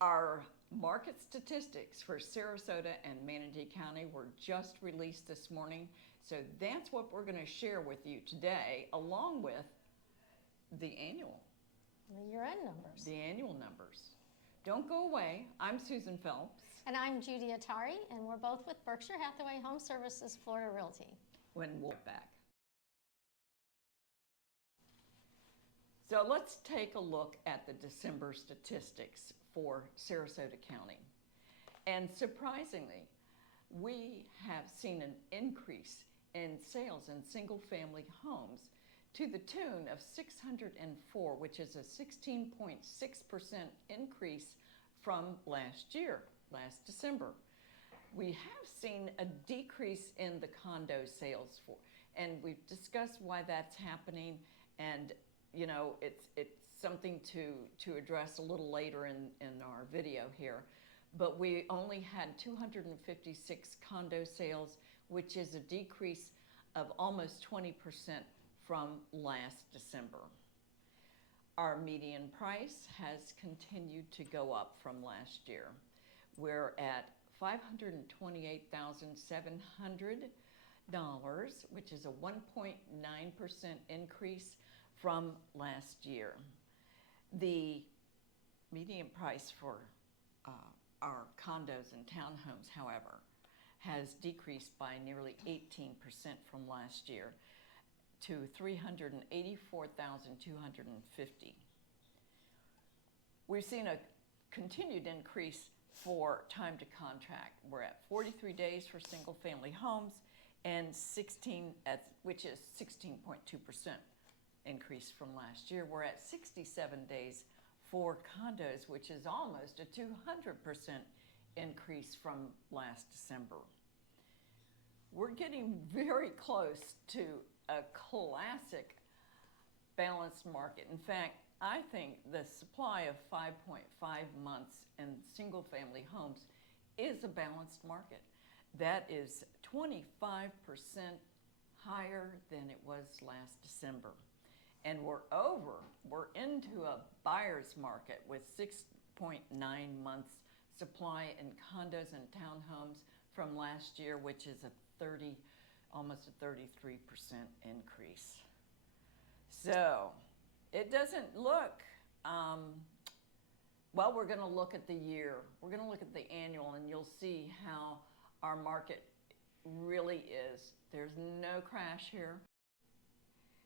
Our market statistics for Sarasota and Manatee County were just released this morning, so that's what we're going to share with you today, along with the annual. The year-end numbers. The annual numbers. Don't go away. I'm Susan Phelps. And I'm Judy Atari, and we're both with Berkshire Hathaway Home Services Florida Realty. When we'll be back. So let's take a look at the December statistics for Sarasota County. And surprisingly, we have seen an increase in sales in single-family homes to the tune of 604, which is a 16.6% increase from last year, last December. We have seen a decrease in the condo sales and we've discussed why that's happening, and you know, it's something to address a little later in our video here. But we only had 256 condo sales, which is a decrease of almost 20% from last December. Our median price has continued to go up from last year. We're at $528,700, which is a 1.9% increase from last year. The median price for our condos and townhomes, however, has decreased by nearly 18% from last year to $384,250. We've seen a continued increase for time to contract. We're at 43 days for single-family homes and which is 16.2% increase from last year. We're at 67 days for condos, which is almost a 200% increase from last December. We're getting very close to a classic balanced market. In fact, I think the supply of 5.5 months in single-family homes is a balanced market. That is 25% higher than it was last December. And we're into a buyer's market with 6.9 months supply in condos and townhomes from last year, which is almost a 33% increase. So it doesn't look, well, we're going to look at the year. We're going to look at the annual, and you'll see how our market really is. There's no crash here.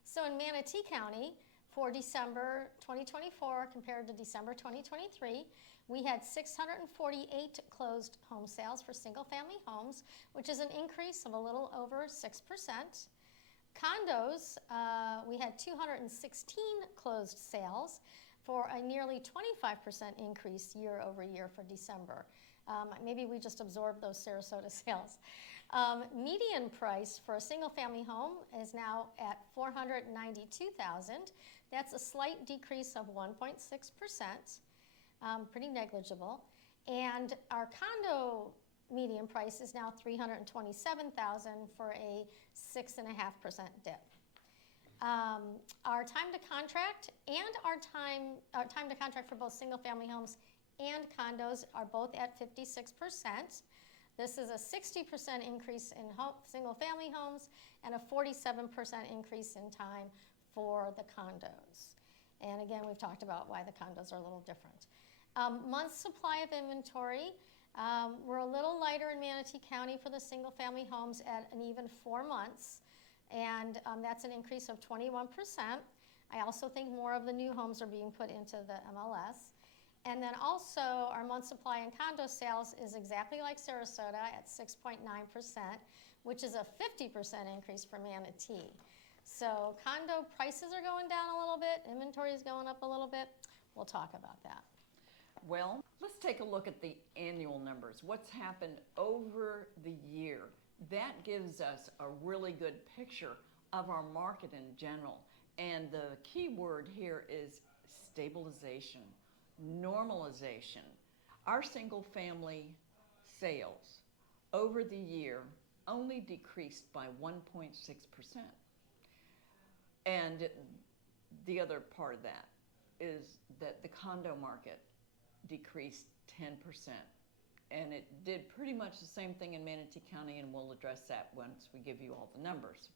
So in Manatee County, for December 2024 compared to December 2023, we had 648 closed home sales for single-family homes, which is an increase of a little over 6%. Condos, we had 216 closed sales for a nearly 25% increase year over year for December. Maybe we just absorbed those Sarasota sales. Median price for a single-family home is now at $492,000. That's a slight decrease of 1.6%, pretty negligible. And our condo median price is now $327,000 for a 6.5% dip. Our time to contract and our time to contract for both single-family homes and condos are both at 56%. This is a 60% increase in single-family homes and a 47% increase in time for the condos. And again, we've talked about why the condos are a little different. Month's supply of inventory, we're a little lighter in Manatee County for the single-family homes at an even 4 months, and that's an increase of 21%. I also think more of the new homes are being put into the MLS. And then also our month supply in condo sales is exactly like Sarasota at 6.9%, which is a 50% increase for Manatee. So condo prices are going down a little bit, inventory is going up a little bit. We'll talk about that. Well, let's take a look at the annual numbers. What's happened over the year? That gives us a really good picture of our market in general. And the key word here is stabilization, normalization. Our single-family sales over the year only decreased by 1.6%. And the other part of that is that the condo market decreased 10%. And it did pretty much the same thing in Manatee County, and we'll address that once we give you all the numbers.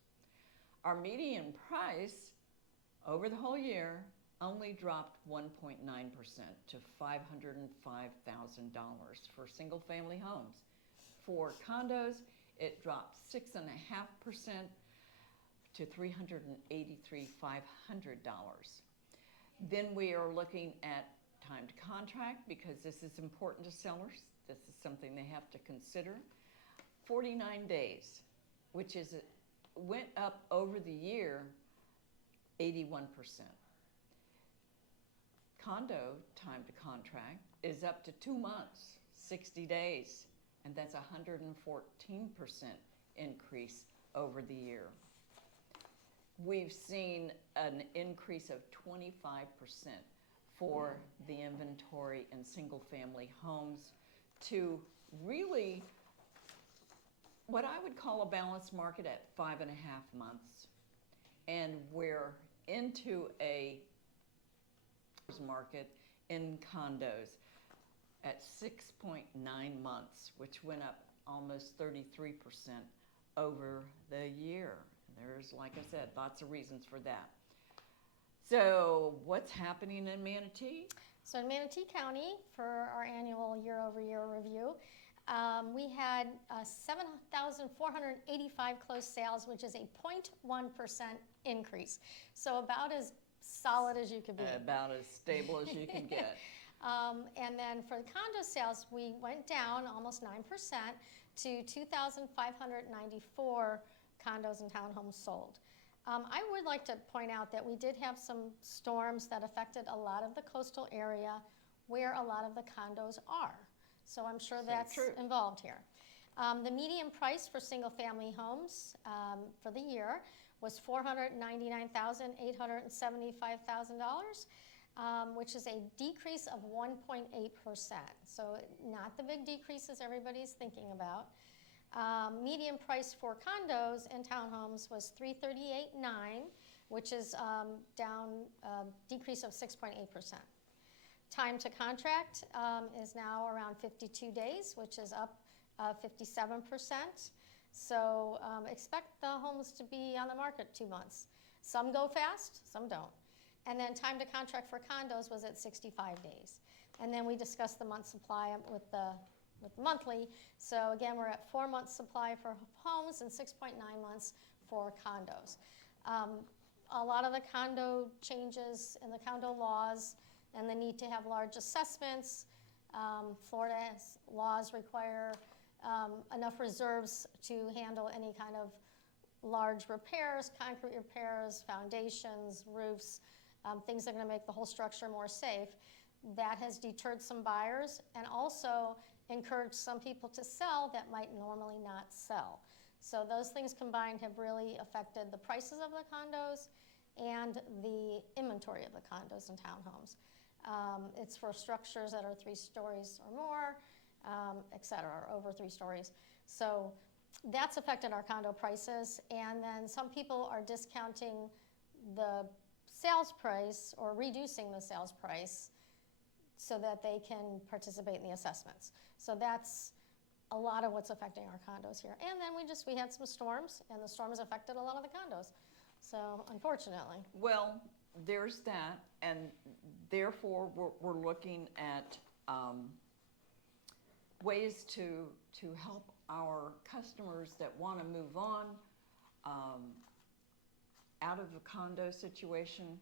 Our median price over the whole year only dropped 1.9% to $505,000 for single-family homes. For condos, it dropped 6.5% to $383,500. Then we are looking at time to contract, because this is important to sellers. This is something they have to consider. 49 days, which is went up over the year 81%. Condo time to contract is up to 2 months, 60 days, and that's 114% increase over the year. We've seen an increase of 25% for the inventory in single-family homes to really what I would call a balanced market at 5.5 months. And we're into a market in condos at 6.9 months, which went up almost 33% over the year. There's, like I said, lots of reasons for that. So what's happening in Manatee? So in Manatee County, for our annual year-over-year review, we had 7,485 closed sales, which is a 0.1% increase. So about as solid as you could be. About as stable as you can get. And then for the condo sales, we went down almost 9% to 2,594 condos and townhomes sold. I would like to point out that we did have some storms that affected a lot of the coastal area where a lot of the condos are. So I'm sure that's involved here. The median price for single-family homes for the year was $499,875,000, which is a decrease of 1.8%. So not the big decreases everybody's thinking about. Median price for condos and townhomes was $338,900, which is down decrease of 6.8%. Time to contract is now around 52 days, which is up 57%. So expect the homes to be on the market 2 months. Some go fast, some don't. And then time to contract for condos was at 65 days. And then we discussed the month supply with monthly. So again, we're at 4 months supply for homes and 6.9 months for condos. A lot of the condo changes in the condo laws and the need to have large assessments. Florida's laws require enough reserves to handle any kind of large repairs, concrete repairs, foundations, roofs, things that are going to make the whole structure more safe. That has deterred some buyers and also encouraged some people to sell that might normally not sell. So those things combined have really affected the prices of the condos and the inventory of the condos and townhomes. It's for structures that are 3 stories or more, et cetera, or over 3 stories. So that's affected our condo prices. And then some people are discounting the sales price or reducing the sales price so that they can participate in the assessments. So that's a lot of what's affecting our condos here. And then we had some storms, and the storms affected a lot of the condos. So unfortunately. Well, there's that, and therefore we're looking at ways to help our customers that want to move on out of the condo situation,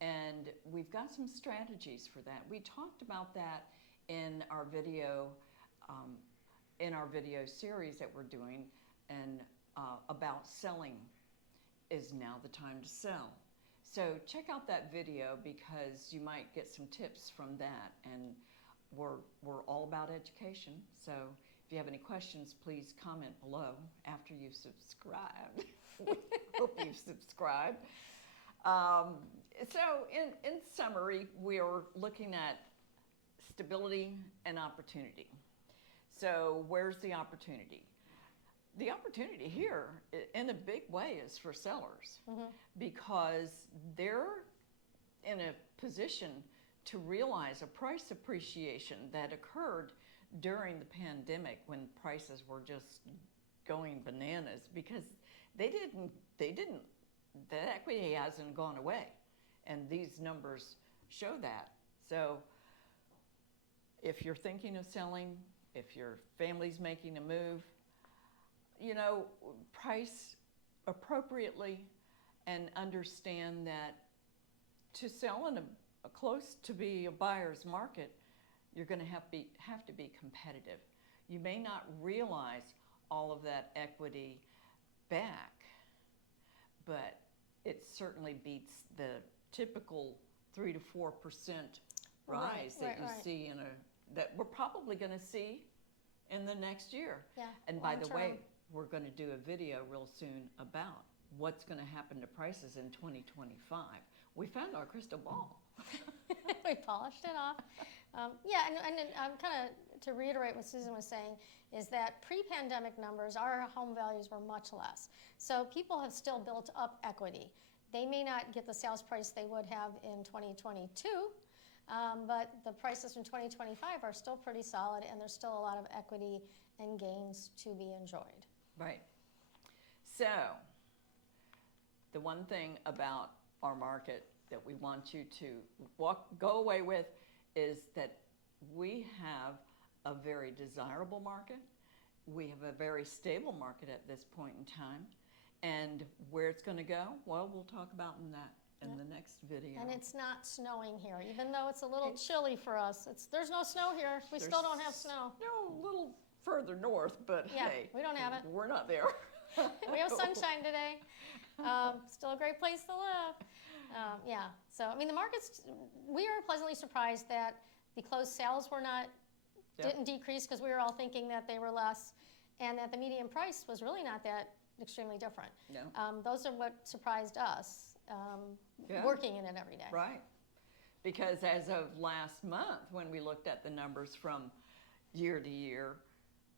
and we've got some strategies for that. We talked about that in our video series that we're doing, and about selling is now the time to sell. So check out that video because you might get some tips from that, and we're all about education. So if you have any questions, please comment below after you've subscribed. We hope you've subscribed. So in summary, we're looking at stability and opportunity. So where's the opportunity? The opportunity here, in a big way, is for sellers, because they're in a position to realize a price appreciation that occurred during the pandemic when prices were just going bananas, because the equity hasn't gone away, and these numbers show that. So if you're thinking of selling, if your family's making a move, you know, price appropriately and understand that to sell in a close to be a buyer's market, you're going to have to be competitive. You may not realize all of that equity back, but it certainly beats the typical 3 to 4% rise that you see that we're probably going to see in the next year. Yeah, and by the way, we're going to do a video real soon about what's going to happen to prices in 2025. We found our crystal ball. We polished it off. Yeah, and kind of to reiterate what Susan was saying, is that pre-pandemic numbers, our home values were much less. So people have still built up equity. They may not get the sales price they would have in 2022, but the prices from 2025 are still pretty solid, and there's still a lot of equity and gains to be enjoyed. Right. So, the one thing about our market that we want you to go away with is that we have a very desirable market. We have a very stable market at this point in time. And where it's going to go, well, we'll talk about in the next video. And it's not snowing here, even though it's a little chilly for us. There's no snow here. We still don't have snow. No, a little further north, but yeah, hey, we don't have it. We're not there. We have sunshine today. Still a great place to live. Yeah, so I mean the markets, we are pleasantly surprised that the closed sales didn't decrease, because we were all thinking that they were less, and that the median price was really not that extremely different. No. Those are what surprised us, working in it every day. Right, because as of last month, when we looked at the numbers from year to year,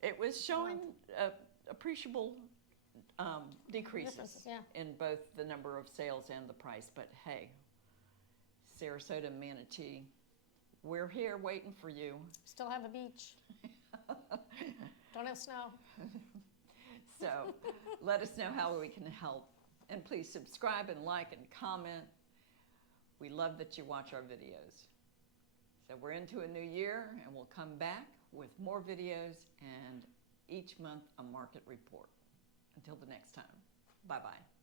it was showing appreciable decreases in both the number of sales and the price. But hey, Sarasota and Manatee, we're here waiting for you. Still have a beach. Don't have snow. So let us know how we can help. And please subscribe and like and comment. We love that you watch our videos. So we're into a new year, and we'll come back with more videos and each month a market report. Until the next time, bye-bye.